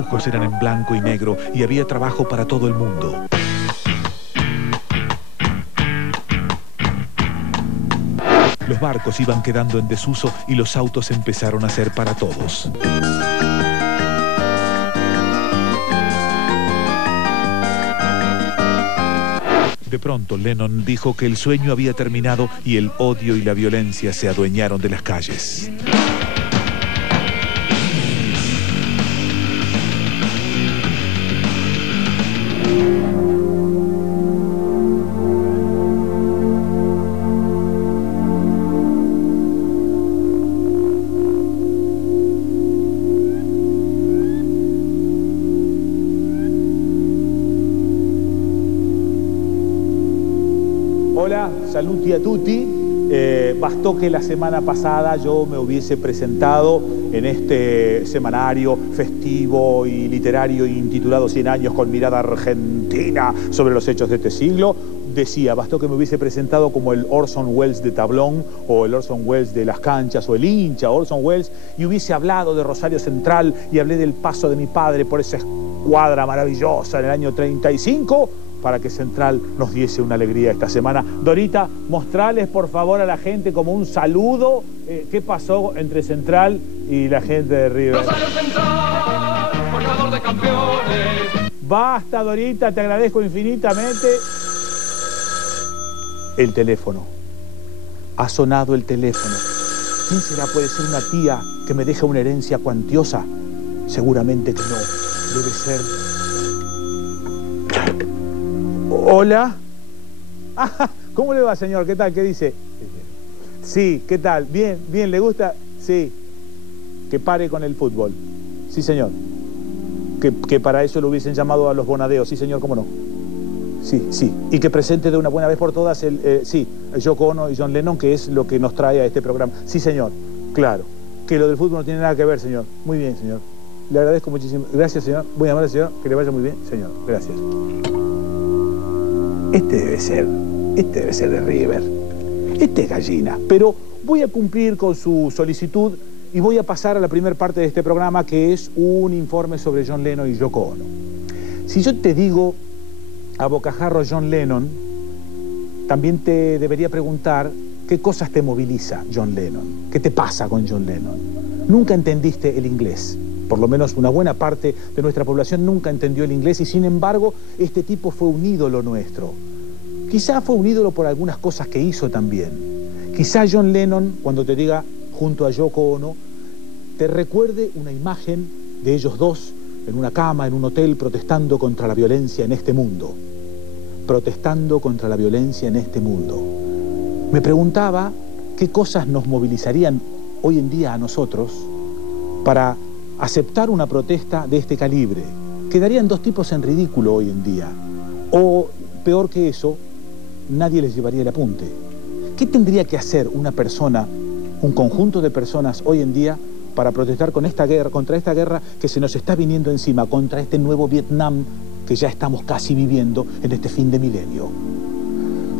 Ojos eran en blanco y negro y había trabajo para todo el mundo. Los barcos iban quedando en desuso y los autos empezaron a ser para todos. De pronto, Lennon dijo que el sueño había terminado y el odio y la violencia se adueñaron de las calles. Hola, saluti a tutti. Bastó que la semana pasada yo me hubiese presentado en este semanario festivo y literario intitulado 100 años con mirada argentina sobre los hechos de este siglo. Decía, bastó que me hubiese presentado como el Orson Welles de Tablón, o el Orson Welles de las canchas, o el hincha Orson Welles, y hubiese hablado de Rosario Central y hablé del paso de mi padre por esa escuadra maravillosa en el año 35, para que Central nos diese una alegría esta semana. Dorita, mostrales por favor a la gente como un saludo qué pasó entre Central y la gente de River. Rosario Central, forjador de campeones. Basta, Dorita, te agradezco infinitamente. El teléfono. Ha sonado el teléfono. ¿Quién será? ¿Puede ser una tía que me deja una herencia cuantiosa? Seguramente que no. Debe ser... Hola. Ah, ¿cómo le va, señor? ¿Qué tal? ¿Qué dice? Sí, ¿qué tal? Bien, bien, ¿le gusta? Sí. Que pare con el fútbol. Sí, señor. Que para eso lo hubiesen llamado a los bonadeos. Sí, señor, ¿cómo no? Sí, sí. Y que presente de una buena vez por todas sí, Yoko Ono y John Lennon, que es lo que nos trae a este programa. Sí, señor. Claro. Que lo del fútbol no tiene nada que ver, señor. Muy bien, señor. Le agradezco muchísimo. Gracias, señor. Muy amable, señor. Que le vaya muy bien, señor. Gracias. Este debe ser de River. Este es gallina. Pero voy a cumplir con su solicitud y voy a pasar a la primera parte de este programa, que es un informe sobre John Lennon y Yoko Ono. Si yo te digo a bocajarro John Lennon, también te debería preguntar qué cosas te moviliza John Lennon. ¿Qué te pasa con John Lennon? Nunca entendiste el inglés. Por lo menos una buena parte de nuestra población nunca entendió el inglés y sin embargo este tipo fue un ídolo nuestro. Quizá fue un ídolo por algunas cosas que hizo también. Quizá John Lennon, cuando te diga junto a Yoko Ono, te recuerde una imagen de ellos dos en una cama, en un hotel, protestando contra la violencia en este mundo. Protestando contra la violencia en este mundo. Me preguntaba qué cosas nos movilizarían hoy en día a nosotros para aceptar una protesta de este calibre. Quedarían dos tipos en ridículo hoy en día. O, peor que eso, nadie les llevaría el apunte. ¿Qué tendría que hacer una persona, un conjunto de personas hoy en día para protestar con esta guerra, contra esta guerra que se nos está viniendo encima, contra este nuevo Vietnam que ya estamos casi viviendo en este fin de milenio?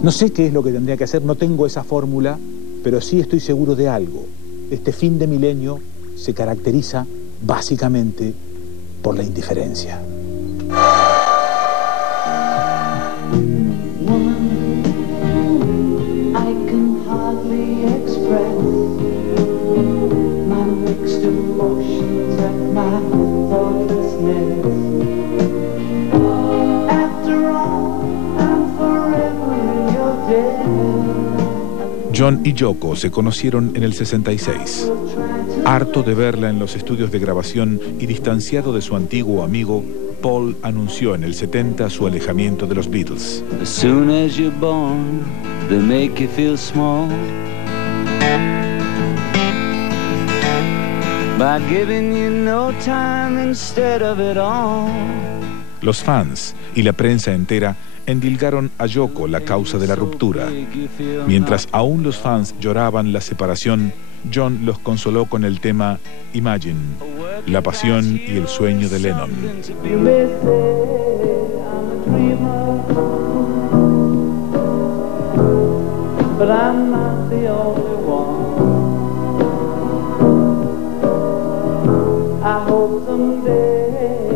No sé qué es lo que tendría que hacer, no tengo esa fórmula, pero sí estoy seguro de algo. Este fin de milenio se caracteriza básicamente por la indiferencia. John y Yoko se conocieron en el 66. Harto de verla en los estudios de grabación y distanciado de su antiguo amigo, Paul anunció en el 70 su alejamiento de los Beatles. As soon as you're born, they make you feel small. By giving you no time instead of it all. Los fans y la prensa entera endilgaron a Yoko la causa de la ruptura. Mientras aún los fans lloraban la separación, John los consoló con el tema Imagine, la pasión y el sueño de Lennon. I hope someday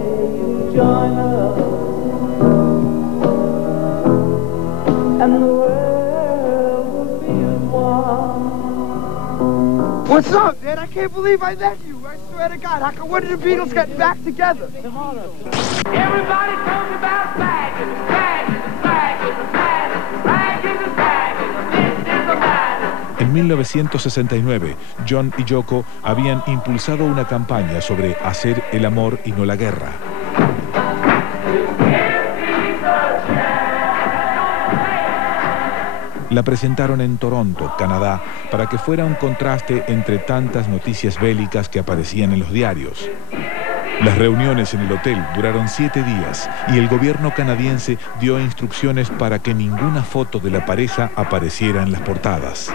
and the world would be as one. What's up, man? I can't believe I met you. I swear to God, how come when did the Beatles get back together? Everybody talks about bagging, bagging, bagging, bagging, bagging, bagging. This is a bagging. En 1969, John y Yoko habían impulsado una campaña sobre hacer el amor y no la guerra. La presentaron en Toronto, Canadá, para que fuera un contraste entre tantas noticias bélicas que aparecían en los diarios. Las reuniones en el hotel duraron 7 días y el gobierno canadiense dio instrucciones para que ninguna foto de la pareja apareciera en las portadas.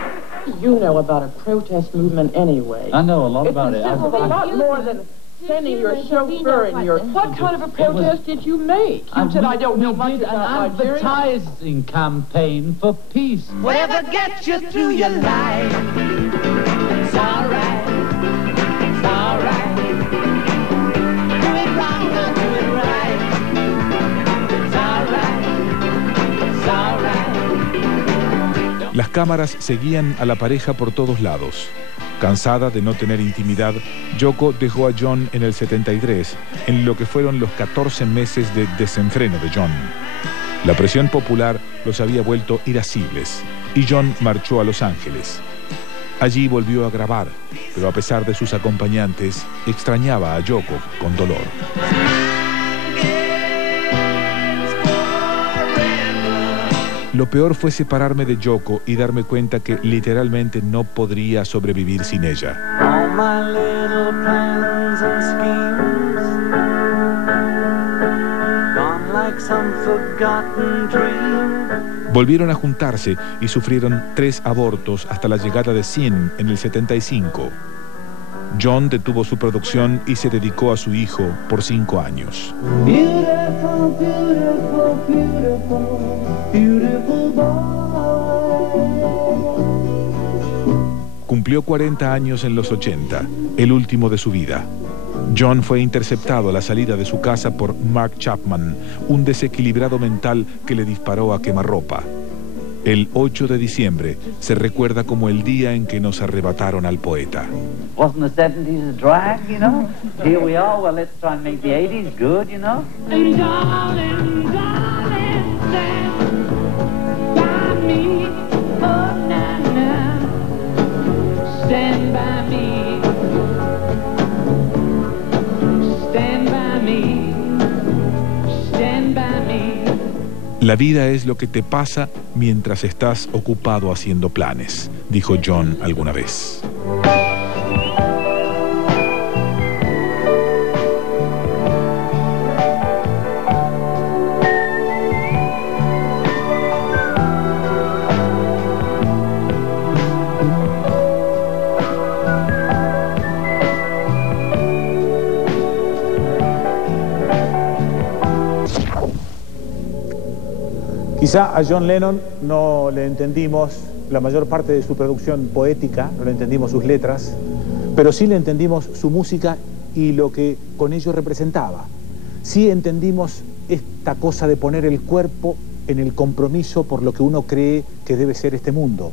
You know about a protest movement anyway. I know a lot about it. It's a lot more than sending your chauffeur and your... What kind of a protest did you make? You said I don't know much about an advertising campaign for peace. Whatever gets you through your life, it's all right, it's all right. Do it wrong or do it right, it's all right, it's all right. Las cámaras seguían a la pareja por todos lados. Cansada de no tener intimidad, Yoko dejó a John en el 73, en lo que fueron los 14 meses de desenfreno de John. La presión popular los había vuelto irascibles y John marchó a Los Ángeles. Allí volvió a grabar, pero a pesar de sus acompañantes, extrañaba a Yoko con dolor. Lo peor fue separarme de Yoko y darme cuenta que literalmente no podría sobrevivir sin ella. All my little plans and schemes gone like some forgotten dream. Volvieron a juntarse y sufrieron 3 abortos hasta la llegada de 100 en el 75. John detuvo su producción y se dedicó a su hijo por 5 años. Beautiful, beautiful, beautiful, beautiful boy. Cumplió 40 años en los 80, el último de su vida. John fue interceptado a la salida de su casa por Mark Chapman, un desequilibrado mental que le disparó a quemarropa. El 8 de diciembre se recuerda como el día en que nos arrebataron al poeta. Wasn't the 70s a drag, you know? Here we are, well, let's try and make the 80s good, you know? And darling, darling, stand by me, oh, na, na. Stand by me, stand by me, stand by me. La vida es lo que te pasa mientras estás ocupado haciendo planes, dijo John alguna vez. Quizá a John Lennon no le entendimos la mayor parte de su producción poética, no le entendimos sus letras, pero sí le entendimos su música y lo que con ello representaba. Sí entendimos esta cosa de poner el cuerpo en el compromiso por lo que uno cree que debe ser este mundo.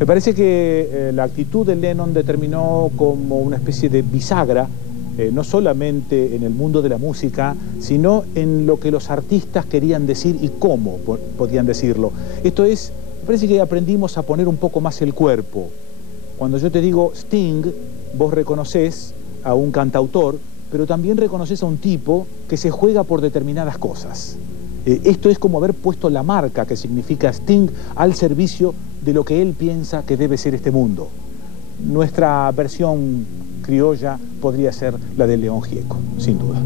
Me parece que la actitud de Lennon determinó como una especie de bisagra, no solamente en el mundo de la música, sino en lo que los artistas querían decir y cómo podían decirlo. Esto es, me parece que aprendimos a poner un poco más el cuerpo. Cuando yo te digo Sting, vos reconoces a un cantautor, pero también reconoces a un tipo que se juega por determinadas cosas. Esto es como haber puesto la marca que significa Sting al servicio de lo que él piensa que debe ser este mundo. Nuestra versión criolla podría ser la de León Gieco, sin duda.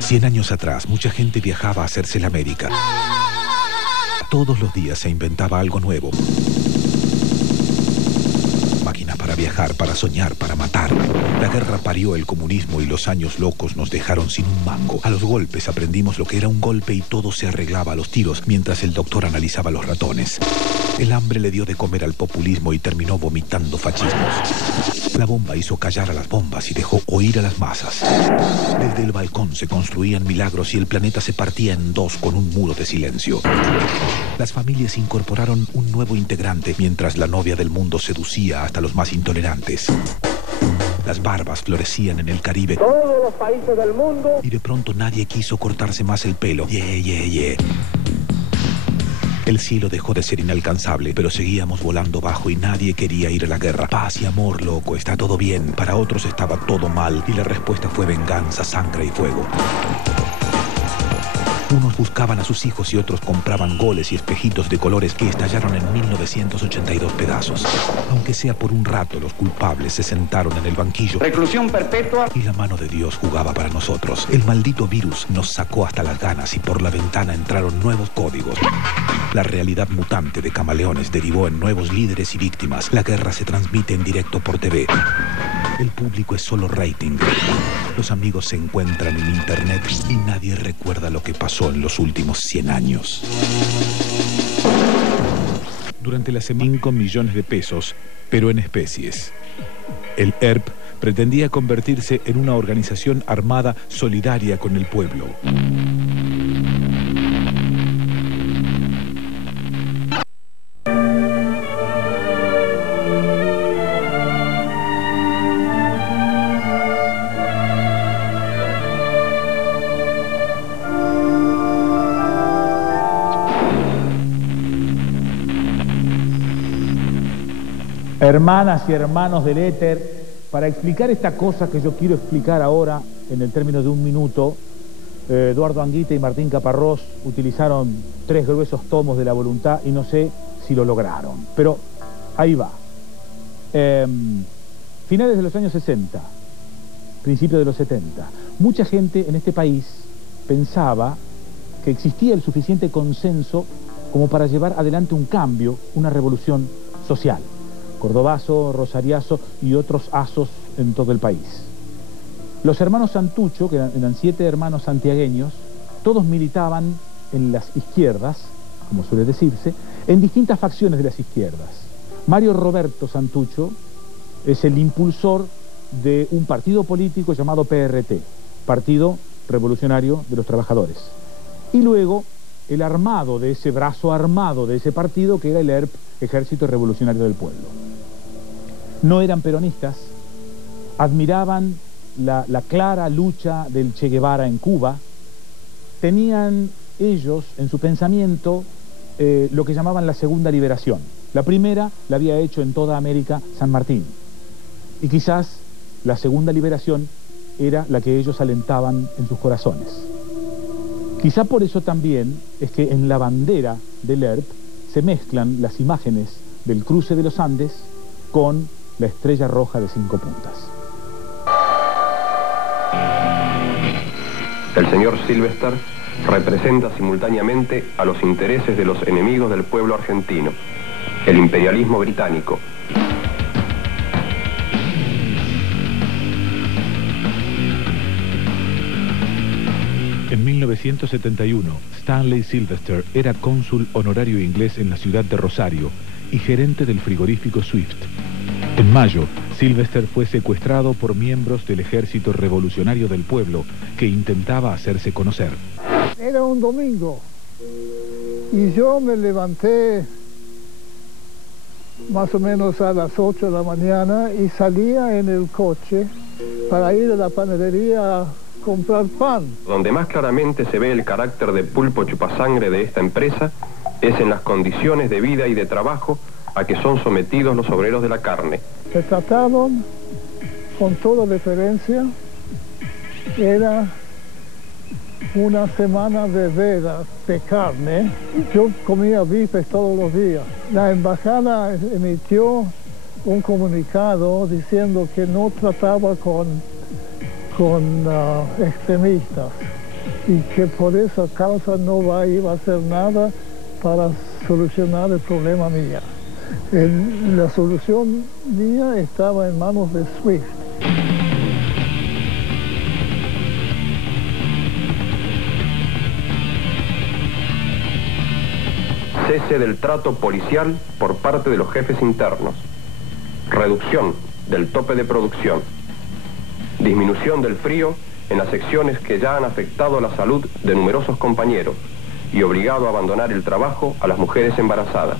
Cien años atrás, mucha gente viajaba a hacerse la América. Todos los días se inventaba algo nuevo. Máquinas para viajar, para soñar, para matar. La guerra parió el comunismo y los años locos nos dejaron sin un mango. A los golpes aprendimos lo que era un golpe y todo se arreglaba a los tiros mientras el doctor analizaba los ratones. El hambre le dio de comer al populismo y terminó vomitando fascismos. La bomba hizo callar a las bombas y dejó oír a las masas. Desde el balcón se construían milagros y el planeta se partía en dos con un muro de silencio. Las familias incorporaron un nuevo integrante mientras la novia del mundo seducía hasta los más intolerantes. Las barbas florecían en el Caribe. Todos los países del mundo. Y de pronto nadie quiso cortarse más el pelo. El cielo dejó de ser inalcanzable, pero seguíamos volando bajo y nadie quería ir a la guerra. Paz y amor, loco, está todo bien. Para otros estaba todo mal y la respuesta fue venganza, sangre y fuego. Unos buscaban a sus hijos y otros compraban goles y espejitos de colores que estallaron en 1982 pedazos. Aunque sea por un rato, los culpables se sentaron en el banquillo. Reclusión perpetua. Y la mano de Dios jugaba para nosotros. El maldito virus nos sacó hasta las ganas y por la ventana entraron nuevos códigos. La realidad mutante de Camaleones derivó en nuevos líderes y víctimas. La guerra se transmite en directo por TV. El público es solo rating. Los amigos se encuentran en internet y nadie recuerda lo que pasó en los últimos 100 años. Durante la semana, 5 millones de pesos, pero en especies. El ERP pretendía convertirse en una organización armada solidaria con el pueblo. Hermanas y hermanos del éter, para explicar esta cosa que yo quiero explicar ahora en el término de un minuto, Eduardo Anguita y Martín Caparrós utilizaron 3 gruesos tomos de la voluntad y no sé si lo lograron, pero ahí va. Finales de los años 60, principios de los 70, mucha gente en este país pensaba que existía el suficiente consenso como para llevar adelante un cambio, una revolución social. Cordobazo, Rosariazo y otros asos en todo el país. Los hermanos Santucho, que eran 7 hermanos santiagueños, todos militaban en las izquierdas, como suele decirse, en distintas facciones de las izquierdas. Mario Roberto Santucho es el impulsor de un partido político llamado PRT, Partido Revolucionario de los Trabajadores. Y luego el armado de ese brazo armado de ese partido, que era el ERP, Ejército Revolucionario del Pueblo. No eran peronistas, admiraban la clara lucha del Che Guevara en Cuba, tenían ellos en su pensamiento lo que llamaban la segunda liberación. La primera la había hecho en toda América San Martín, y quizás la segunda liberación era la que ellos alentaban en sus corazones. Quizá por eso también es que en la bandera del ERP se mezclan las imágenes del cruce de los Andes con la estrella roja de 5 puntas. El señor Sylvester representa simultáneamente a los intereses de los enemigos del pueblo argentino, el imperialismo británico. En 1971, Stanley Sylvester era cónsul honorario inglés en la ciudad de Rosario y gerente del frigorífico Swift. En mayo, Sylvester fue secuestrado por miembros del Ejército Revolucionario del Pueblo que intentaba hacerse conocer. Era un domingo y yo me levanté más o menos a las 8 de la mañana y salía en el coche para ir a la panadería a comprar pan. Donde más claramente se ve el carácter de pulpo chupasangre de esta empresa es en las condiciones de vida y de trabajo a que son sometidos los obreros de la carne. Se trataban con toda deferencia, era una semana de veras de carne. Yo comía bifes todos los días. La embajada emitió un comunicado diciendo que no trataba con extremistas y que por esa causa no iba a hacer nada para solucionar el problema mío. La solución mía estaba en manos de Swift. cese del trato policial por parte de los jefes internos, reducción del tope de producción, disminución del frío en las secciones que ya han afectado la salud de numerosos compañeros y obligado a abandonar el trabajo a las mujeres embarazadas.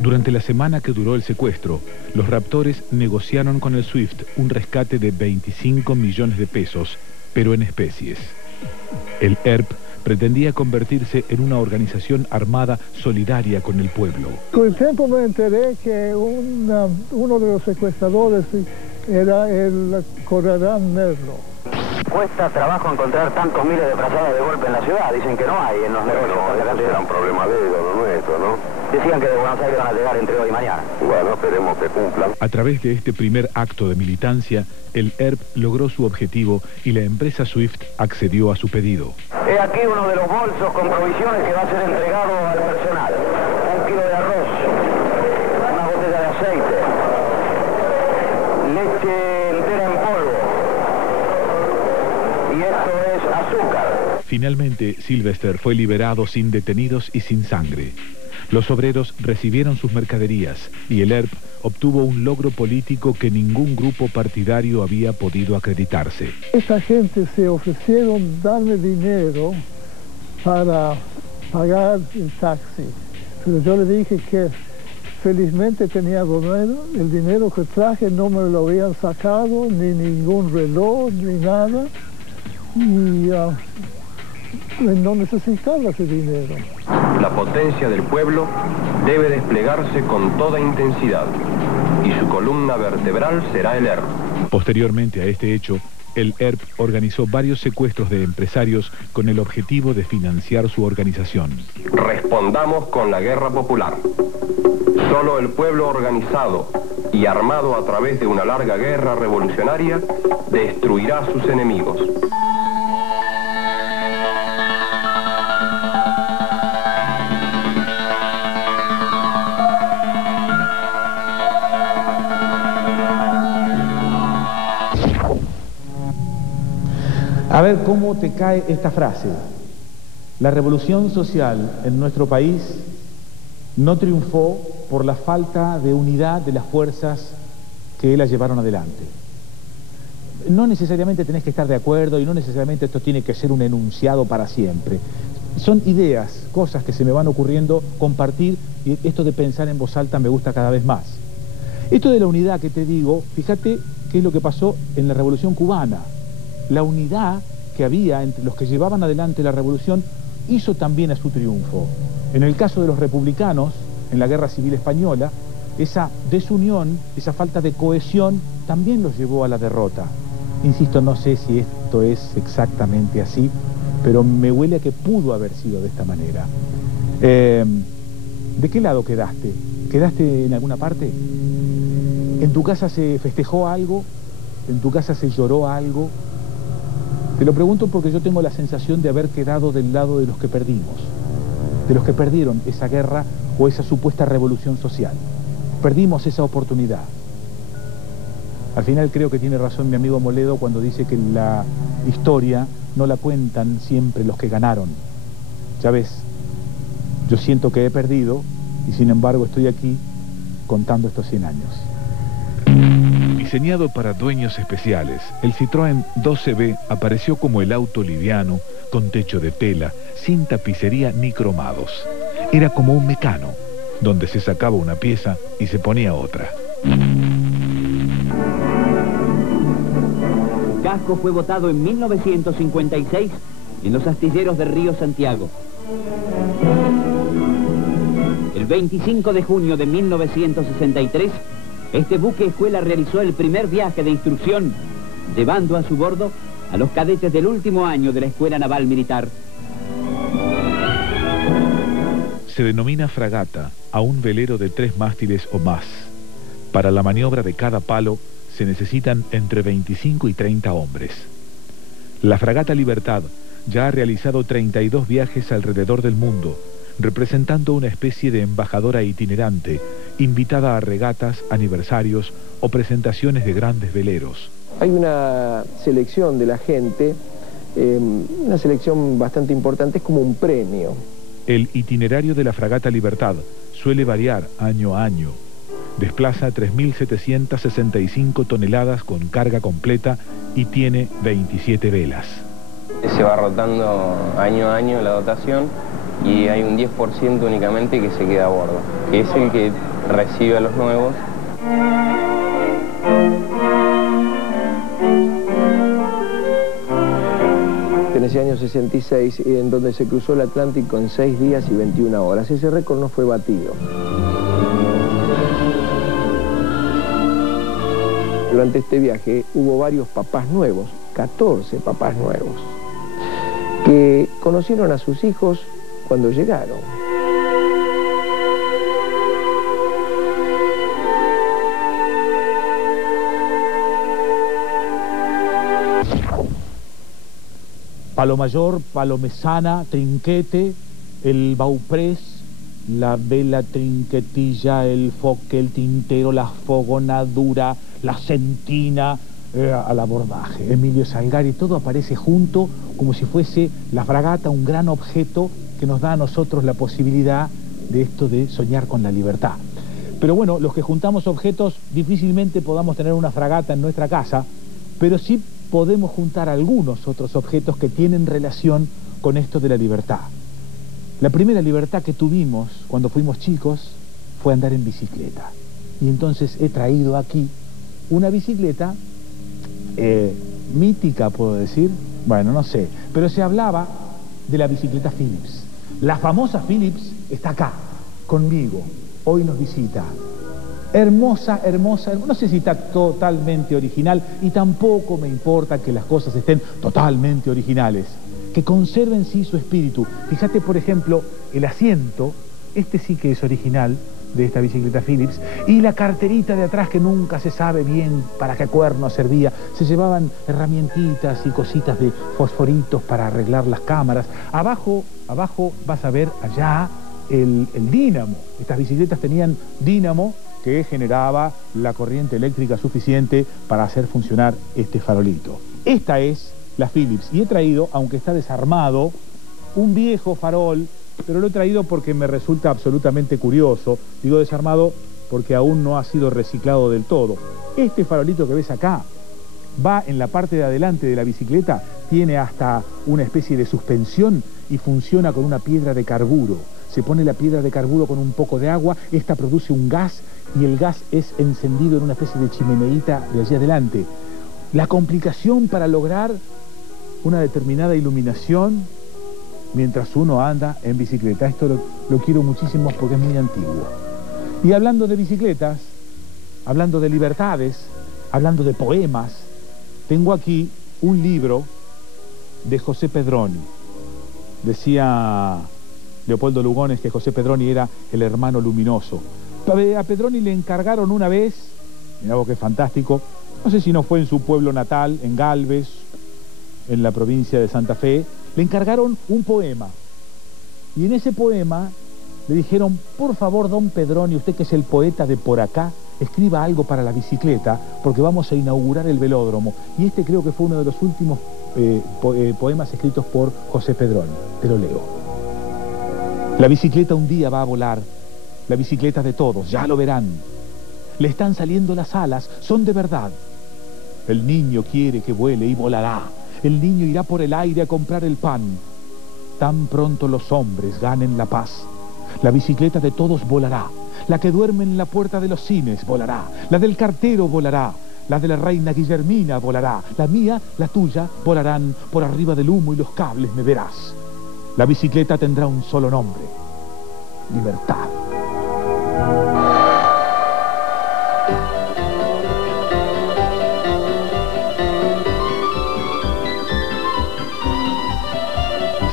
Durante la semana que duró el secuestro, los raptores negociaron con el SWIFT un rescate de 25 millones de pesos, pero en especies. El ERP pretendía convertirse en una organización armada solidaria con el pueblo. Con el tiempo me enteré que uno de los secuestradores era el Correrán Merlo. Cuesta trabajo encontrar tantos miles de personas de golpe en la ciudad. Dicen que no hay en los negocios. Bueno, ese era un problema de ellos, no nuestro, ¿no? Decían que de Buenos Aires van a llegar entre hoy y mañana. Bueno, esperemos que cumplan. A través de este primer acto de militancia, el ERP logró su objetivo y la empresa SWIFT accedió a su pedido. He aquí uno de los bolsos con provisiones que va a ser entregado al personal. 1 kilo de arroz, una botella de aceite, leche entera en polvo. Y esto es azúcar. Finalmente, Sylvester fue liberado sin detenidos y sin sangre. Los obreros recibieron sus mercaderías y el ERP obtuvo un logro político que ningún grupo partidario había podido acreditarse. Esta gente se ofrecieron darme dinero para pagar el taxi, pero yo le dije que felizmente tenía dinero, el dinero que traje no me lo habían sacado, ni ningún reloj, ni nada, y no necesitaba ese dinero. La potencia del pueblo debe desplegarse con toda intensidad y su columna vertebral será el ERP. Posteriormente a este hecho, el ERP organizó varios secuestros de empresarios con el objetivo de financiar su organización. Respondamos con la guerra popular. Solo el pueblo organizado y armado a través de una larga guerra revolucionaria destruirá a sus enemigos. A ver cómo te cae esta frase. La revolución social en nuestro país no triunfó por la falta de unidad de las fuerzas que la llevaron adelante. No necesariamente tenés que estar de acuerdo y no necesariamente esto tiene que ser un enunciado para siempre. Son ideas, cosas que se me van ocurriendo compartir, y esto de pensar en voz alta me gusta cada vez más. Esto de la unidad que te digo, fíjate qué es lo que pasó en la Revolución Cubana. La unidad que había entre los que llevaban adelante la revolución hizo también a su triunfo. En el caso de los republicanos, en la Guerra Civil Española, esa desunión, esa falta de cohesión, también los llevó a la derrota. Insisto, no sé si esto es exactamente así, pero me huele a que pudo haber sido de esta manera. ¿De qué lado quedaste? ¿Quedaste en alguna parte? ¿En tu casa se festejó algo? ¿En tu casa se lloró algo? Te lo pregunto porque yo tengo la sensación de haber quedado del lado de los que perdimos, de los que perdieron esa guerra o esa supuesta revolución social. Perdimos esa oportunidad. Al final creo que tiene razón mi amigo Moledo cuando dice que la historia no la cuentan siempre los que ganaron. Ya ves, yo siento que he perdido y sin embargo estoy aquí contando estos 100 años. Diseñado para dueños especiales, el Citroën 12B apareció como el auto liviano, con techo de tela, sin tapicería ni cromados. Era como un Mecano, donde se sacaba una pieza y se ponía otra. El casco fue botado en 1956 en los astilleros de Río Santiago. El 25 de junio de 1963, este buque escuela realizó el primer viaje de instrucción, llevando a su bordo a los cadetes del último año de la Escuela Naval Militar. Se denomina fragata a un velero de 3 mástiles o más. Para la maniobra de cada palo se necesitan entre 25 y 30 hombres. La fragata Libertad ya ha realizado 32 viajes alrededor del mundo, representando una especie de embajadora itinerante, invitada a regatas, aniversarios o presentaciones de grandes veleros. Hay una selección de la gente, una selección bastante importante, es como un premio. El itinerario de la fragata Libertad suele variar año a año. Desplaza 3.765 toneladas con carga completa y tiene 27 velas. Se va rotando año a año la dotación y hay un 10% únicamente que se queda a bordo, que es el que recibe a los nuevos. En ese año 66, en donde se cruzó el Atlántico en 6 días y 21 horas. Ese récord no fue batido. Durante este viaje hubo varios papás nuevos, 14 papás nuevos, que conocieron a sus hijos cuando llegaron. Palo Mayor, Palo Mesana, Trinquete, el Bauprés, la vela trinquetilla, el foque, el tintero, la fogonadura, la centina, al abordaje. Emilio Salgari, todo aparece junto como si fuese la fragata, un gran objeto que nos da a nosotros la posibilidad de esto de soñar con la libertad. Pero bueno, los que juntamos objetos difícilmente podamos tener una fragata en nuestra casa, pero sí podemos juntar algunos otros objetos que tienen relación con esto de la libertad. La primera libertad que tuvimos cuando fuimos chicos fue andar en bicicleta. Y entonces he traído aquí una bicicleta mítica, puedo decir, bueno, no sé, pero se hablaba de la bicicleta Philips. La famosa Philips está acá, conmigo, hoy nos visita. Hermosa, hermosa, no sé si está totalmente original y tampoco me importa que las cosas estén totalmente originales, que conserven sí su espíritu. Fíjate, por ejemplo, el asiento, este sí que es original de esta bicicleta Philips, y la carterita de atrás que nunca se sabe bien para qué cuerno servía. Se llevaban herramientitas y cositas de fosforitos para arreglar las cámaras. Abajo vas a ver allá el dínamo. Estas bicicletas tenían dínamo que generaba la corriente eléctrica suficiente para hacer funcionar este farolito. Esta es la Philips y he traído, aunque está desarmado, un viejo farol, pero lo he traído porque me resulta absolutamente curioso. Digo desarmado porque aún no ha sido reciclado del todo. Este farolito que ves acá va en la parte de adelante de la bicicleta, tiene hasta una especie de suspensión y funciona con una piedra de carburo. Se pone la piedra de carburo con un poco de agua, esta produce un gas y el gas es encendido en una especie de chimeneíta de allí adelante. La complicación para lograr una determinada iluminación mientras uno anda en bicicleta. Esto lo quiero muchísimo porque es muy antiguo. Y hablando de bicicletas, hablando de libertades, hablando de poemas, tengo aquí un libro de José Pedroni. Decía Leopoldo Lugones que José Pedroni era el hermano luminoso. A Pedroni le encargaron una vez, mirá vos qué fantástico, no sé si no fue en su pueblo natal, en Galvez, en la provincia de Santa Fe, le encargaron un poema. Y en ese poema le dijeron, por favor, don Pedroni, usted que es el poeta de por acá, escriba algo para la bicicleta, porque vamos a inaugurar el velódromo. Y este creo que fue uno de los últimos poemas escritos por José Pedroni. Te lo leo. La bicicleta un día va a volar, la bicicleta de todos, ya lo verán. Le están saliendo las alas, son de verdad. El niño quiere que vuele y volará. El niño irá por el aire a comprar el pan. Tan pronto los hombres ganen la paz, la bicicleta de todos volará. La que duerme en la puerta de los cines volará. La del cartero volará. La de la reina Guillermina volará. La mía, la tuya, volarán. Por arriba del humo y los cables me verás. La bicicleta tendrá un solo nombre: libertad.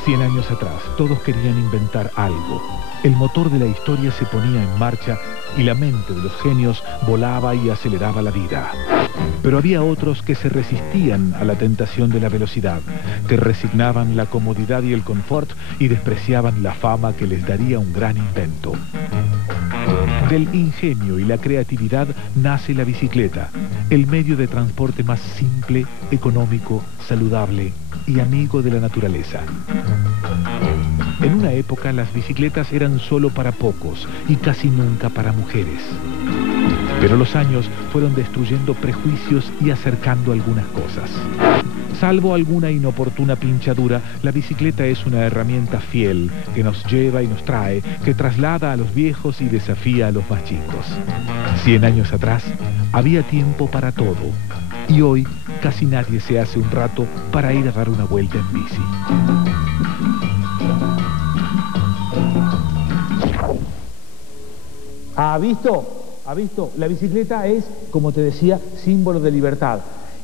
Cien años atrás, todos querían inventar algo. El motor de la historia se ponía en marcha y la mente de los genios volaba y aceleraba la vida. Pero había otros que se resistían a la tentación de la velocidad, que resignaban la comodidad y el confort y despreciaban la fama que les daría un gran invento. Del ingenio y la creatividad nace la bicicleta, el medio de transporte más simple, económico, saludable y amigo de la naturaleza. En una época las bicicletas eran solo para pocos y casi nunca para mujeres. Pero los años fueron destruyendo prejuicios y acercando algunas cosas. Salvo alguna inoportuna pinchadura, la bicicleta es una herramienta fiel que nos lleva y nos trae, que traslada a los viejos y desafía a los más chicos. 100 años atrás había tiempo para todo y hoy casi nadie se hace un rato para ir a dar una vuelta en bici. ¿Ha visto? ¿Ha visto? La bicicleta es, como te decía, símbolo de libertad.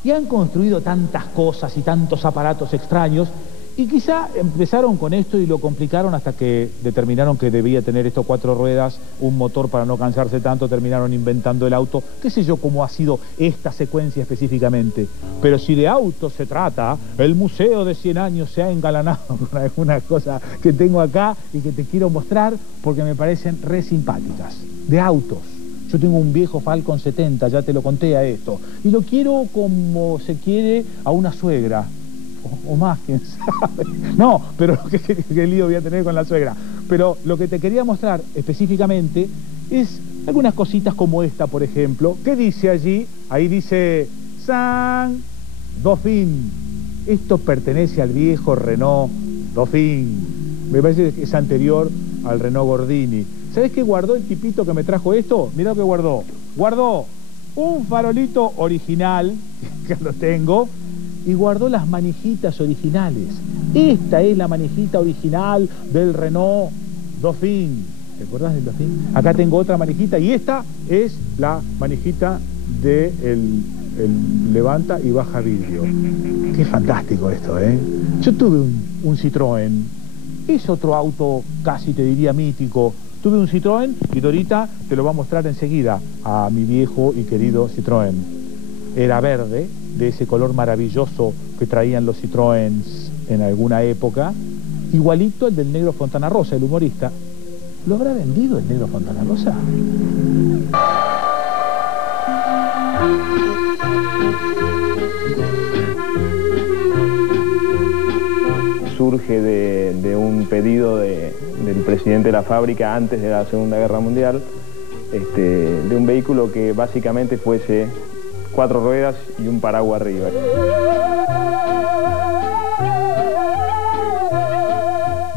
Y han construido tantas cosas y tantos aparatos extraños, y quizá empezaron con esto y lo complicaron hasta que determinaron que debía tener estos 4 ruedas, un motor para no cansarse tanto, terminaron inventando el auto, qué sé yo cómo ha sido esta secuencia específicamente. Pero si de autos se trata, el Museo de 100 años se ha engalanado con algunas cosas que tengo acá y que te quiero mostrar porque me parecen re simpáticas. De autos. Yo tengo un viejo Falcon 70, ya te lo conté a esto, y lo quiero como se quiere a una suegra, o más, quién sabe. No, pero qué lío voy a tener con la suegra. Pero lo que te quería mostrar específicamente es algunas cositas como esta, por ejemplo. ¿Qué dice allí? Ahí dice San Dauphin. Esto pertenece al viejo Renault Dauphin. Me parece que es anterior al Renault Gordini. ¿Sabés qué guardó el tipito que me trajo esto? Mirá lo que guardó. Guardó un farolito original, que lo tengo, y guardó las manijitas originales. Esta es la manijita original del Renault Dauphin. ¿Te acordás del Dauphin? Acá tengo otra manijita y esta es la manijita de el levanta y baja vidrio. Qué fantástico esto, ¿eh? Yo tuve un Citroën. Es otro auto casi te diría mítico. Tuve un Citroën y Dorita te lo va a mostrar enseguida a mi viejo y querido Citroën. Era verde, de ese color maravilloso que traían los Citroëns en alguna época, igualito al del Negro Fontana Rosa, el humorista. ¿Lo habrá vendido el Negro Fontana Rosa? Surge de un pedido del presidente de la fábrica antes de la Segunda Guerra Mundial, de un vehículo que básicamente fuese 4 ruedas y un paraguas arriba.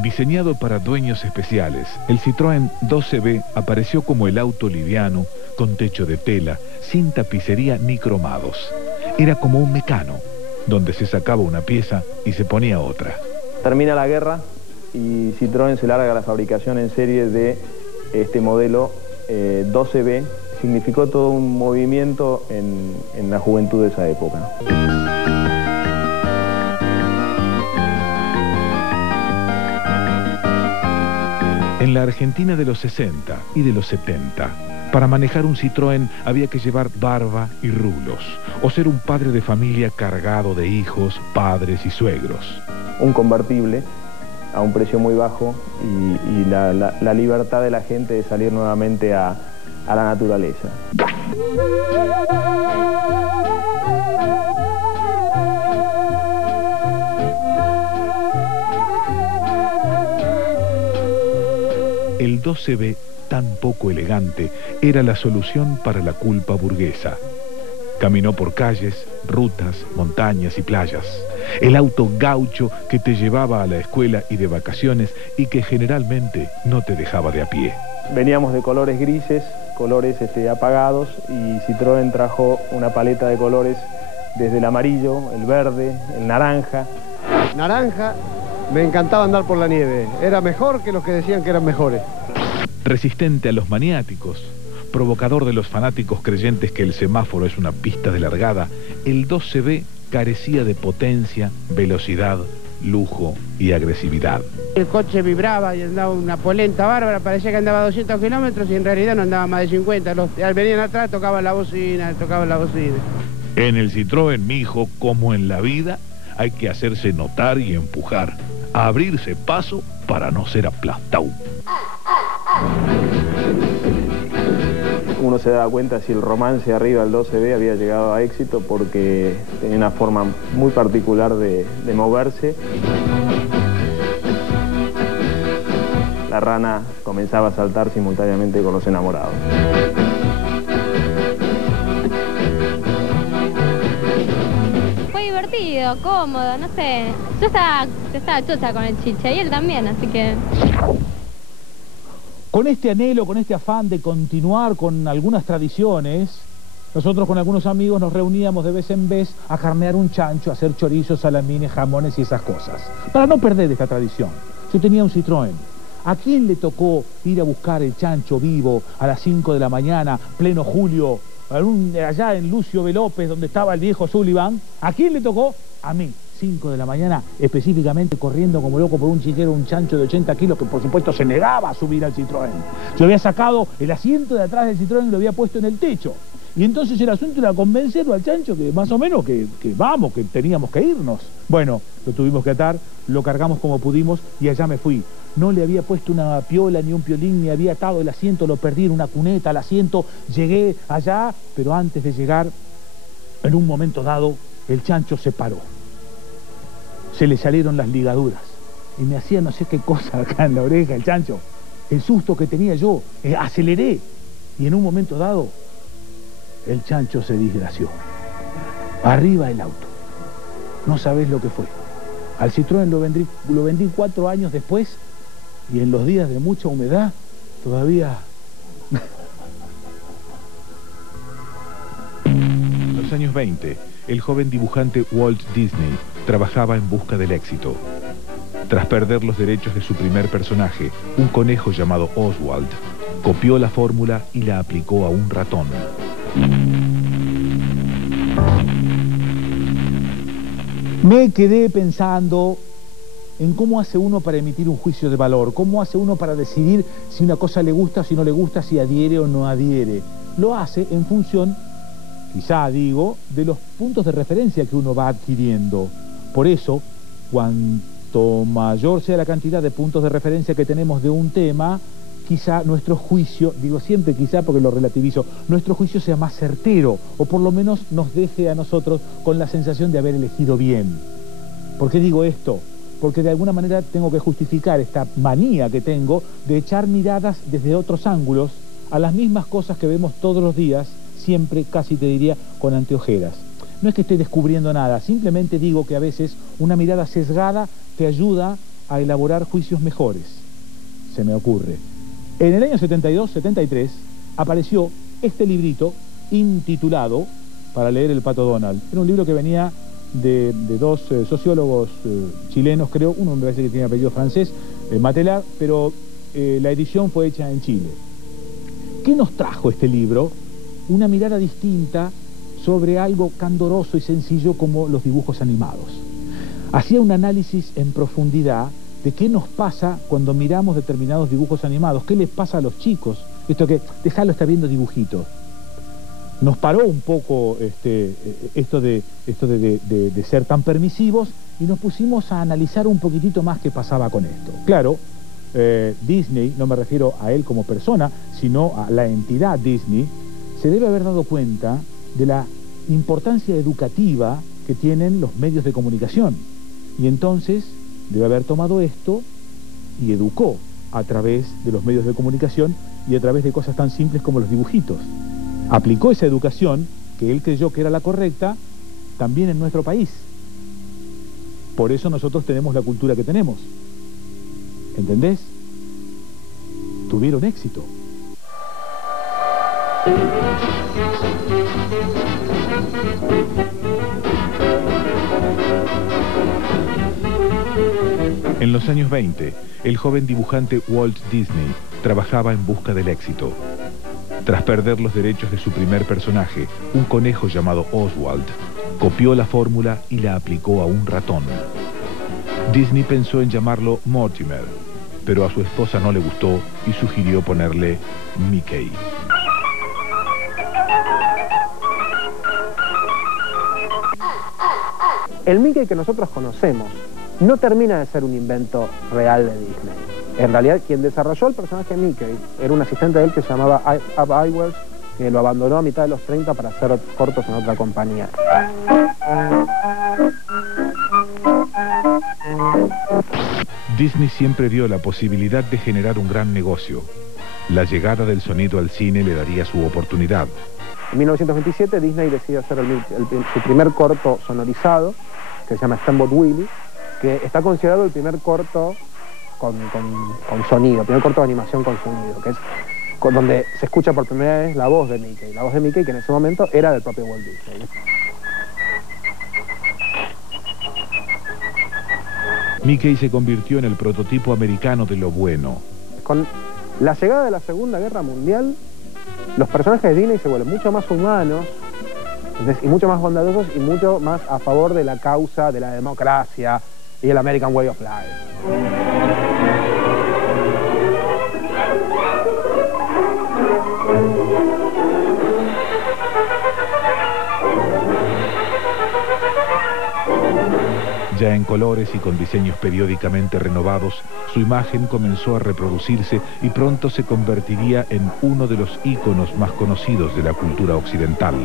Diseñado para dueños especiales, el Citroën 12B apareció como el auto liviano, con techo de tela, sin tapicería ni cromados. Era como un Mecano, donde se sacaba una pieza y se ponía otra. Termina la guerra y Citroën se larga a la fabricación en serie de este modelo 12B. Significó todo un movimiento en la juventud de esa época. En la Argentina de los 60 y de los 70, para manejar un Citroën había que llevar barba y rulos, o ser un padre de familia cargado de hijos, padres y suegros. Un convertible a un precio muy bajo y la libertad de la gente de salir nuevamente a la naturaleza. El 12B, tan poco elegante, era la solución para la culpa burguesa. Caminó por calles, rutas, montañas y playas. El auto gaucho que te llevaba a la escuela y de vacaciones y que generalmente no te dejaba de a pie. Veníamos de colores grises, colores apagados, y Citroën trajo una paleta de colores desde el amarillo, el verde, el naranja. Naranja, me encantaba andar por la nieve. Era mejor que los que decían que eran mejores. Resistente a los maniáticos, provocador de los fanáticos creyentes que el semáforo es una pista de largada, el 12B carecía de potencia, velocidad, lujo y agresividad. El coche vibraba y andaba una polenta bárbara, parecía que andaba a 200 kilómetros y en realidad no andaba más de 50. Al venir atrás tocaban la bocina, En el Citroën, mijo, como en la vida, hay que hacerse notar y empujar, abrirse paso para no ser aplastado. Uno se daba cuenta si el romance arriba del 12B había llegado a éxito porque tenía una forma muy particular de moverse. la rana comenzaba a saltar simultáneamente con los enamorados. Fue divertido, cómodo, no sé. Yo estaba chocha con el chiche y él también, así que... Con este anhelo, con este afán de continuar con algunas tradiciones, nosotros con algunos amigos nos reuníamos de vez en vez a carnear un chancho, a hacer chorizos, salamines, jamones y esas cosas. Para no perder esta tradición. Yo tenía un Citroën. ¿A quién le tocó ir a buscar el chancho vivo a las 5 de la mañana, pleno julio, allá en Lucio B. López, donde estaba el viejo Sullivan? ¿A quién le tocó? A mí. 5 de la mañana, específicamente corriendo como loco por un chiquero, un chancho de 80 kilos que por supuesto se negaba a subir al Citroën. Yo había sacado el asiento de atrás del Citroën y lo había puesto en el techo. Y entonces el asunto era convencerlo al chancho que más o menos que vamos, que teníamos que irnos. Bueno, lo tuvimos que atar, lo cargamos como pudimos y allá me fui. No le había puesto una piola ni un piolín, ni había atado el asiento, lo perdí en una cuneta al asiento. Llegué allá, pero antes de llegar, en un momento dado, el chancho se paró. Se le salieron las ligaduras y me hacía no sé qué cosa acá en la oreja el chancho. El susto que tenía yo, aceleré y en un momento dado el chancho se disgració. Arriba el auto. No sabés lo que fue. Al Citroën lo vendí 4 años después y en los días de mucha humedad todavía... En los años 20, el joven dibujante Walt Disney trabajaba en busca del éxito. Tras perder los derechos de su primer personaje, un conejo llamado Oswald, copió la fórmula y la aplicó a un ratón. Me quedé pensando en cómo hace uno para emitir un juicio de valor, cómo hace uno para decidir si una cosa le gusta, si no le gusta, si adhiere o no adhiere. Lo hace en función, quizá digo, de los puntos de referencia que uno va adquiriendo. Por eso, cuanto mayor sea la cantidad de puntos de referencia que tenemos de un tema, quizá nuestro juicio, digo siempre quizá porque lo relativizo, nuestro juicio sea más certero, o por lo menos nos deje a nosotros con la sensación de haber elegido bien. ¿Por qué digo esto? Porque de alguna manera tengo que justificar esta manía que tengo de echar miradas desde otros ángulos a las mismas cosas que vemos todos los días, siempre, casi te diría, con anteojeras. No es que esté descubriendo nada, simplemente digo que a veces una mirada sesgada te ayuda a elaborar juicios mejores. Se me ocurre. En el año 72-73 apareció este librito intitulado Para leer el Pato Donald. Era un libro que venía de 2 sociólogos chilenos, creo. Uno me parece que tiene apellido francés, Matelar, pero la edición fue hecha en Chile. ¿Qué nos trajo este libro? Una mirada distinta sobre algo candoroso y sencillo como los dibujos animados. Hacía un análisis en profundidad de qué nos pasa cuando miramos determinados dibujos animados, qué les pasa a los chicos, esto que, dejalo, está viendo dibujitos. Nos paró un poco esto de ser tan permisivos y nos pusimos a analizar un poquitito más qué pasaba con esto. Claro, Disney, no me refiero a él como persona, sino a la entidad Disney, se debe haber dado cuenta de la importancia educativa que tienen los medios de comunicación. Y entonces debe haber tomado esto y educó a través de los medios de comunicación y a través de cosas tan simples como los dibujitos. Aplicó esa educación, que él creyó que era la correcta, también en nuestro país. Por eso nosotros tenemos la cultura que tenemos. ¿Entendés? Tuvieron éxito. En los años 20, el joven dibujante Walt Disney trabajaba en busca del éxito. Tras perder los derechos de su primer personaje, un conejo llamado Oswald, copió la fórmula y la aplicó a un ratón. Disney pensó en llamarlo Mortimer, pero a su esposa no le gustó y sugirió ponerle Mickey. El Mickey que nosotros conocemos no termina de ser un invento real de Disney. En realidad, quien desarrolló el personaje Mickey era un asistente de él que se llamaba Ub Iwerks, que lo abandonó a mitad de los 30 para hacer cortos en otra compañía. Disney siempre vio la posibilidad de generar un gran negocio. La llegada del sonido al cine le daría su oportunidad. En 1927 Disney decide hacer su primer corto sonorizado, que se llama Steamboat Willie, que está considerado el primer corto con sonido, el primer corto de animación con sonido, que es donde se escucha por primera vez la voz de Mickey. La voz de Mickey, que en ese momento era del propio Walt Disney. Mickey se convirtió en el prototipo americano de lo bueno. Con la llegada de la Segunda Guerra Mundial, los personajes de Disney se vuelven mucho más humanos y mucho más bondadosos y mucho más a favor de la causa de la democracia y el American Way of Life. Ya en colores y con diseños periódicamente renovados, su imagen comenzó a reproducirse y pronto se convertiría en uno de los íconos más conocidos de la cultura occidental.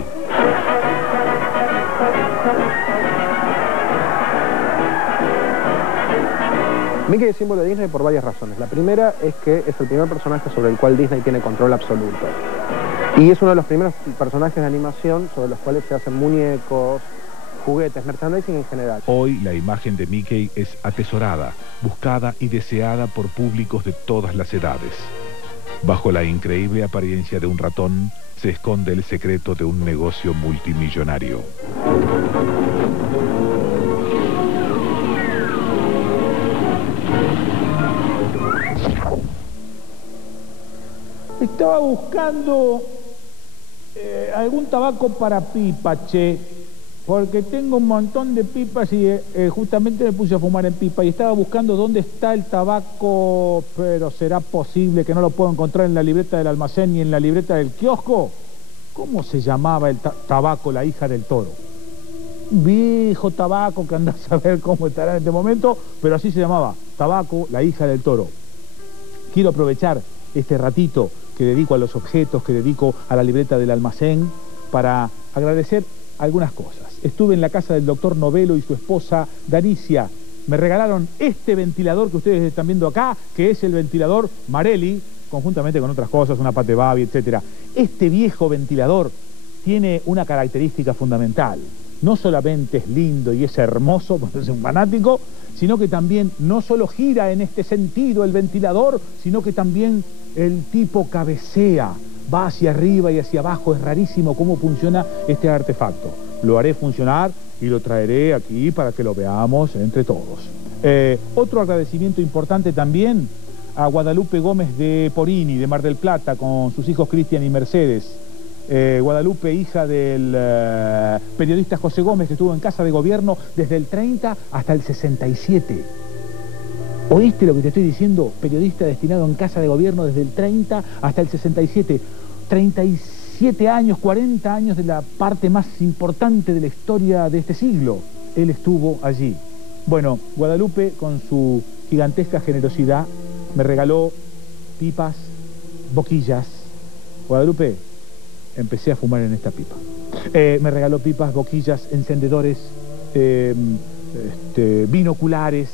Mickey es símbolo de Disney por varias razones. La primera es que es el primer personaje sobre el cual Disney tiene control absoluto. Y es uno de los primeros personajes de animación sobre los cuales se hacen muñecos, juguetes, merchandising en general. Hoy la imagen de Mickey es atesorada, buscada y deseada por públicos de todas las edades. Bajo la increíble apariencia de un ratón se esconde el secreto de un negocio multimillonario. Estaba buscando algún tabaco para pipa, che, porque tengo un montón de pipas y justamente me puse a fumar en pipa y estaba buscando dónde está el tabaco, pero ¿será posible que no lo puedo encontrar en la libreta del almacén ni en la libreta del kiosco? ¿Cómo se llamaba el tabaco, la hija del toro? Un viejo tabaco que andás a ver cómo estará en este momento, pero así se llamaba, tabaco, la hija del toro. Quiero aprovechar este ratito que dedico a los objetos, que dedico a la libreta del almacén, para agradecer algunas cosas. Estuve en la casa del doctor Novelo y su esposa Daricia. Me regalaron este ventilador que ustedes están viendo acá, que es el ventilador Marelli, conjuntamente con otras cosas, una Pate Babi, etc. Este viejo ventilador tiene una característica fundamental. No solamente es lindo y es hermoso, porque es un fanático, sino que también no solo gira en este sentido el ventilador, sino que también el tipo cabecea, va hacia arriba y hacia abajo. Es rarísimo cómo funciona este artefacto. Lo haré funcionar y lo traeré aquí para que lo veamos entre todos. Otro agradecimiento importante también a Guadalupe Gómez de Porini, de Mar del Plata, con sus hijos Cristian y Mercedes. Guadalupe, hija del periodista José Gómez, que estuvo en Casa de Gobierno desde el 30 hasta el 67. ¿Oíste lo que te estoy diciendo? Periodista destinado en Casa de Gobierno desde el 30 hasta el 67. 37 años, 40 años de la parte más importante de la historia de este siglo. Él estuvo allí. Bueno, Guadalupe, con su gigantesca generosidad, me regaló pipas, boquillas. Guadalupe, empecé a fumar en esta pipa. Me regaló pipas, boquillas, encendedores, binoculares,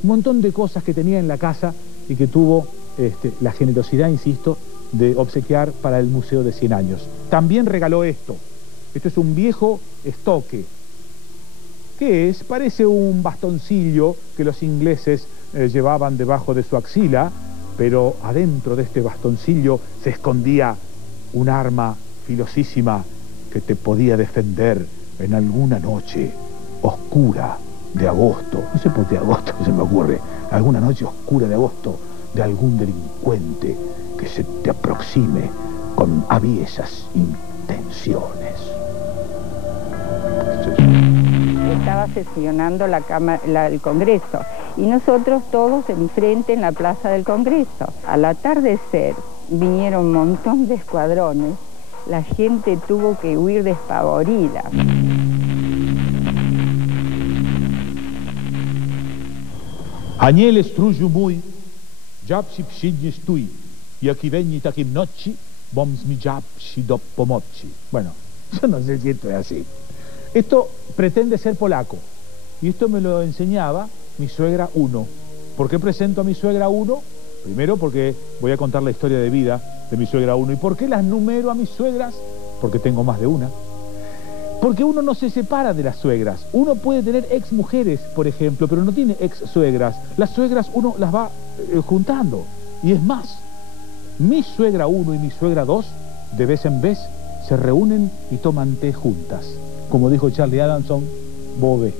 un montón de cosas que tenía en la casa y que tuvo la generosidad, insisto, de obsequiar para el Museo de 100 años. También regaló esto. Esto es un viejo estoque. ¿Qué es? Parece un bastoncillo que los ingleses llevaban debajo de su axila, pero adentro de este bastoncillo se escondía un arma filosísima que te podía defender en alguna noche oscura de agosto. No sé por qué agosto se me ocurre. Alguna noche oscura de agosto de algún delincuente que se te aproxime con aviesas intenciones. Estaba sesionando el Congreso y nosotros todos enfrente en la plaza del Congreso. Al atardecer vinieron un montón de escuadrones, la gente tuvo que huir despavorida. Aniele struju mój, dziabsi przyjdzie stój, jaki vegni takim noci, boms mi dziabsi do pomoci. Bueno, yo no sé si esto es así. Esto pretende ser polaco. Y esto me lo enseñaba mi suegra 1. ¿Por qué presento a mi suegra 1? Primero porque voy a contar la historia de vida de mi suegra 1. ¿Y por qué las numero a mis suegras? Porque tengo más de una. Porque uno no se separa de las suegras. Uno puede tener ex mujeres, por ejemplo, pero no tiene ex suegras. Las suegras uno las va juntando. Y es más, mi suegra 1 y mi suegra 2, de vez en vez, se reúnen y toman té juntas. Como dijo Charlie Adamson, bobe.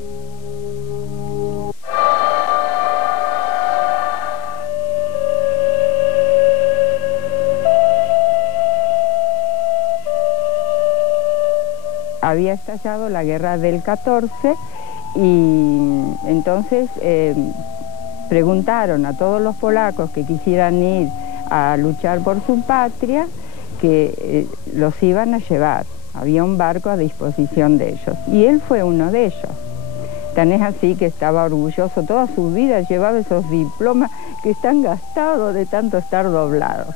Había estallado la guerra del 14 y entonces preguntaron a todos los polacos que quisieran ir a luchar por su patria que los iban a llevar. Había un barco a disposición de ellos y él fue uno de ellos. Tan es así que estaba orgulloso, toda su vida llevaba esos diplomas que están gastados de tanto estar doblados.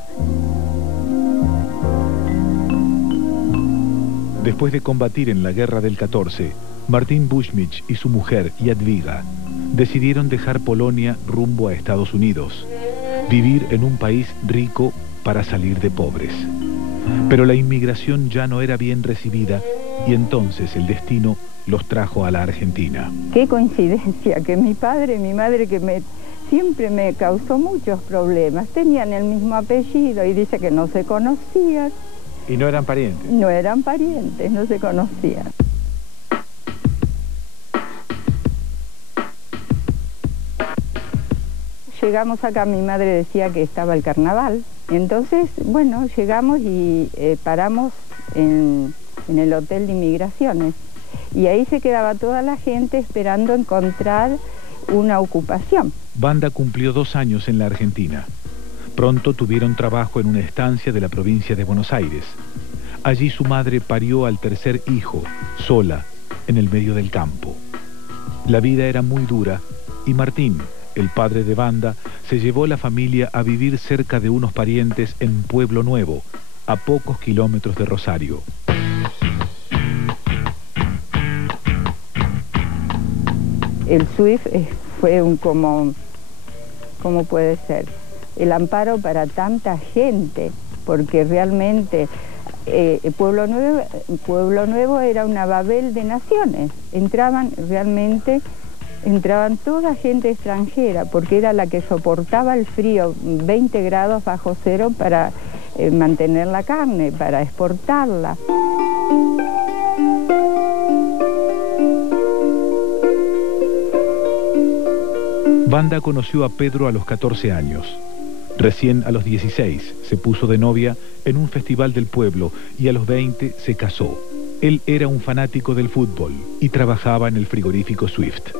Después de combatir en la guerra del 14, Martin Bushmich y su mujer Jadwiga decidieron dejar Polonia rumbo a Estados Unidos, vivir en un país rico para salir de pobres. Pero la inmigración ya no era bien recibida y entonces el destino los trajo a la Argentina. Qué coincidencia que mi padre y mi madre, que siempre me causó muchos problemas, tenían el mismo apellido y dice que no se conocían. ¿Y no eran parientes? No eran parientes, no se conocían. Llegamos acá, mi madre decía que estaba el carnaval. Entonces, bueno, llegamos y paramos en el hotel de inmigraciones. Y ahí se quedaba toda la gente esperando encontrar una ocupación. Wanda cumplió 2 años en la Argentina. Pronto tuvieron trabajo en una estancia de la provincia de Buenos Aires. Allí su madre parió al tercer hijo, sola, en el medio del campo. La vida era muy dura y Martín, el padre de Wanda, se llevó la familia a vivir cerca de unos parientes en Pueblo Nuevo, a pocos kilómetros de Rosario. El SWIFT fue ¿cómo puede ser? El amparo para tanta gente, porque realmente Pueblo Nuevo era una Babel de naciones. Entraban toda gente extranjera, porque era la que soportaba el frío, 20 grados bajo cero, para mantener la carne, para exportarla. Wanda conoció a Pedro a los 14 años. Recién a los 16 se puso de novia en un festival del pueblo y a los 20 se casó. Él era un fanático del fútbol y trabajaba en el frigorífico Swift.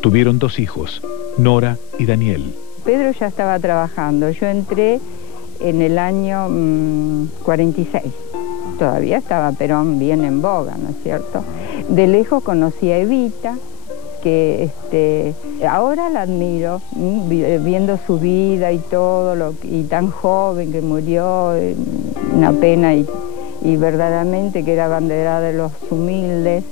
Tuvieron 2 hijos, Nora y Daniel. Pedro ya estaba trabajando. Yo entré en el año 46. Todavía estaba Perón bien en boga, ¿no es cierto? De lejos conocí a Evita, que ahora la admiro, viendo su vida y todo, y tan joven que murió, una pena, y verdaderamente que era bandera de los humildes.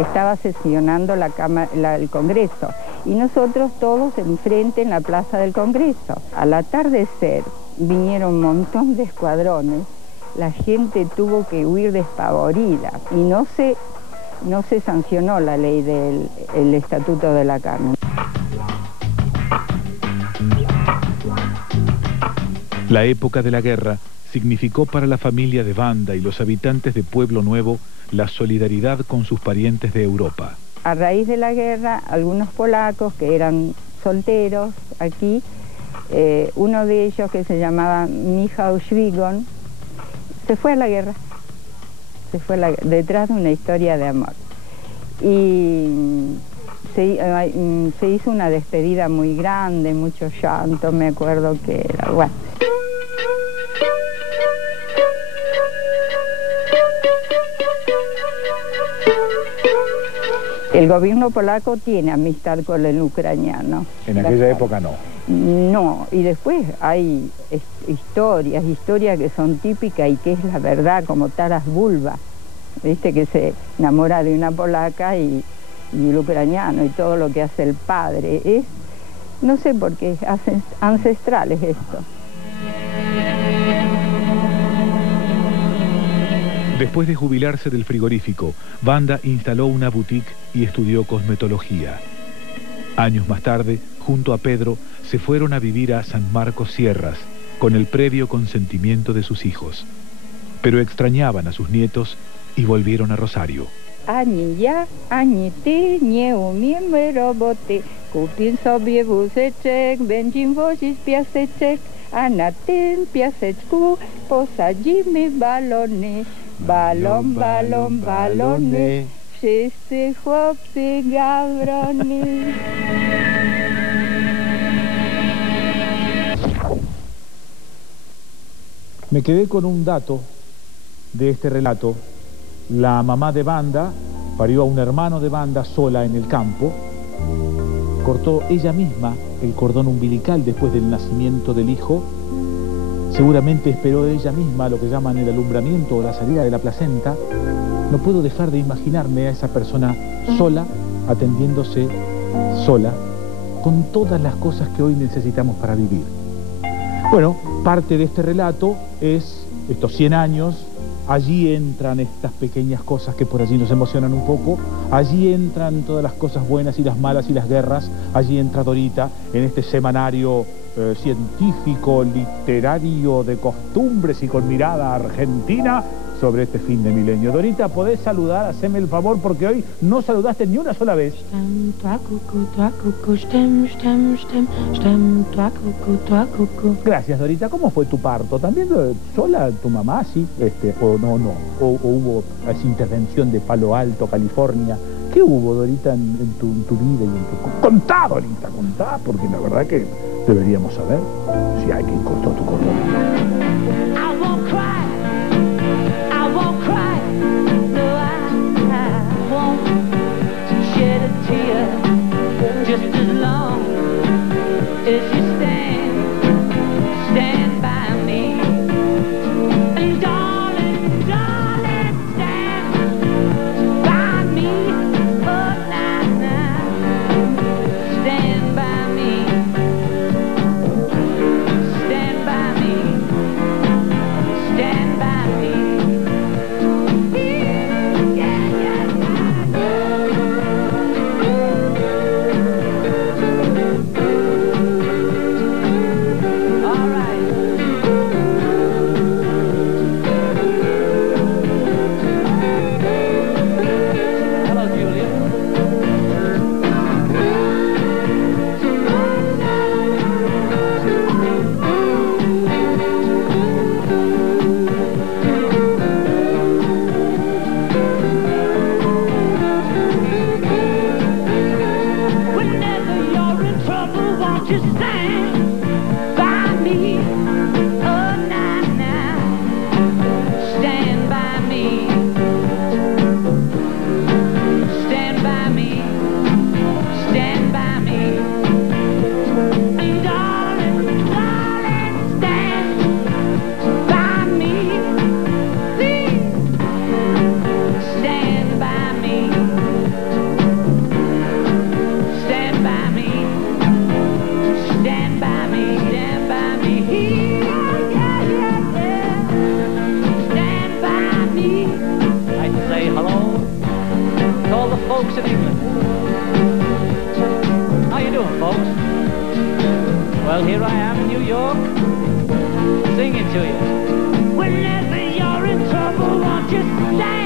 Estaba sesionando el Congreso y nosotros todos enfrente en la plaza del Congreso. Al atardecer vinieron un montón de escuadrones. La gente tuvo que huir despavorida y no se sancionó la ley del Estatuto de la Carne. La época de la guerra significó para la familia de Wanda y los habitantes de Pueblo Nuevo la solidaridad con sus parientes de Europa. A raíz de la guerra, algunos polacos que eran solteros aquí, uno de ellos, que se llamaba Michał Świgon, se fue a la guerra, detrás de una historia de amor. Y se hizo una despedida muy grande, mucho llanto, me acuerdo que era, bueno. El gobierno polaco tiene amistad con el ucraniano. En aquella época no. No, y después hay historias que son típicas y que es la verdad, como Taras Bulba, ¿viste? Que se enamora de una polaca y el ucraniano y todo lo que hace el padre. Es, no sé por qué, ancestral es esto. Después de jubilarse del frigorífico, Wanda instaló una boutique y estudió cosmetología. Años más tarde, junto a Pedro, se fueron a vivir a San Marcos Sierras, con el previo consentimiento de sus hijos. Pero extrañaban a sus nietos y volvieron a Rosario. Ani ja, ani ty, nie umiemy roboty. Kupim sobie wózeczek, będziemy wozić piaseczek, a na tym piaseczku posadzimy balony. Balon, balon, balony, wszyscy chłopcy gawrony. Me quedé con un dato de este relato. La mamá de Wanda parió a un hermano de Wanda sola en el campo. Cortó ella misma el cordón umbilical después del nacimiento del hijo. Seguramente esperó ella misma lo que llaman el alumbramiento o la salida de la placenta. No puedo dejar de imaginarme a esa persona sola, atendiéndose sola, con todas las cosas que hoy necesitamos para vivir. Bueno, parte de este relato es estos 100 años. Allí entran estas pequeñas cosas que por allí nos emocionan un poco. Allí entran todas las cosas buenas y las malas y las guerras. Allí entra Dorita en este semanario científico, literario, de costumbres y con mirada argentina sobre este fin de milenio. Dorita, ¿podés saludar? Haceme el favor, porque hoy no saludaste ni una sola vez. Gracias, Dorita. ¿Cómo fue tu parto? ¿También sola tu mamá, sí? ¿O no? ¿O hubo esa intervención de Palo Alto, California? ¿Qué hubo, Dorita, en tu vida y en tu... Contá, Dorita, contá, porque la verdad que deberíamos saber si alguien cortó tu cordón. Well, here I am in New York, singing to you. Whenever you're in trouble, won't you stand?